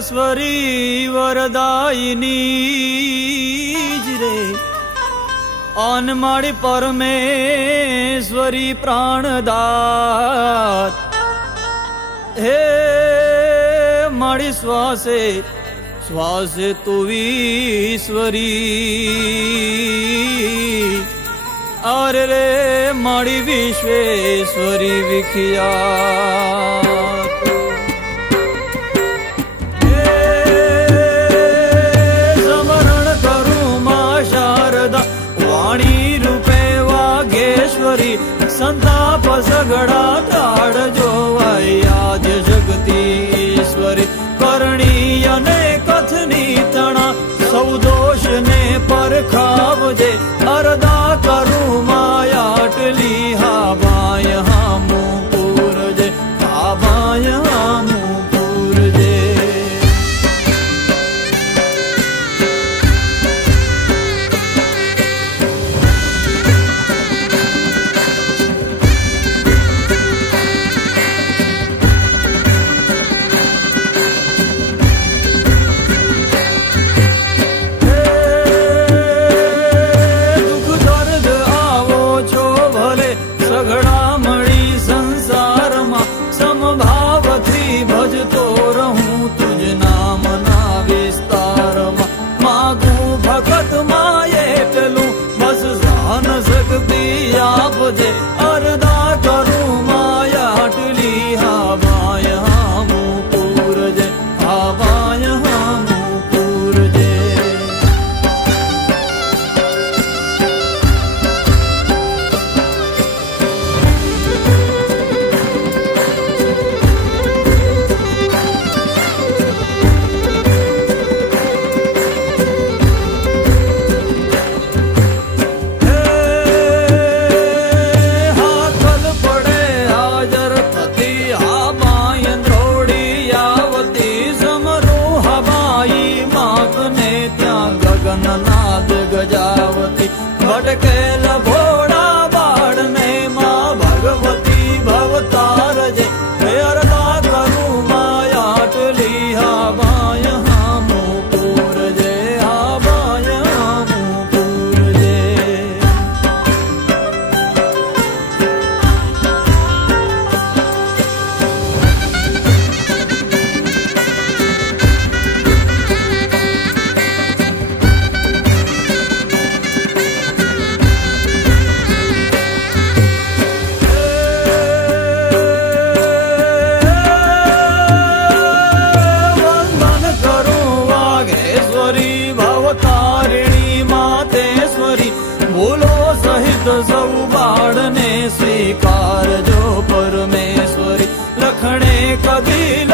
સર્વેશ્વરી વરદાયિની જ રે આન મારી પરમેશ્વરી પ્રાણદાત હે મારી શ્વાસે શ્વાસે તું ઈશ્વરી અરે રે મારી વિશ્વેશ્વરી વિખ્યા સંતાપ સગડા ટાળજો આદ્ય જગતી ઈશ્વરી કરણી અને કથની તણા સૌ દોષ ને પરખાવજે અરદા કરું માયાટલી હા બાય હામું પૂરજે હા બાય હામું પૂરજે ભજતો રહું તુજ નામના વિસ્તારમાં માગું ભગત માં એટલું બસ જાન શક્તિ આપજે અરદા કરું માયાટલી હા બાય હામું પૂરજે હા બાય હામું પૂરજે નાદ ગજાવતી ભટકેલ ભોળા બાળને માં ભગવતી ભવતાર જય અરદા કરું માયાટલી હા બાય હામું પૂરજે હા બાય હામું પૂરજે બોલો સહિત સૌ બાળને સ્વીકારજો પરમેશ્વરી લખણે કદી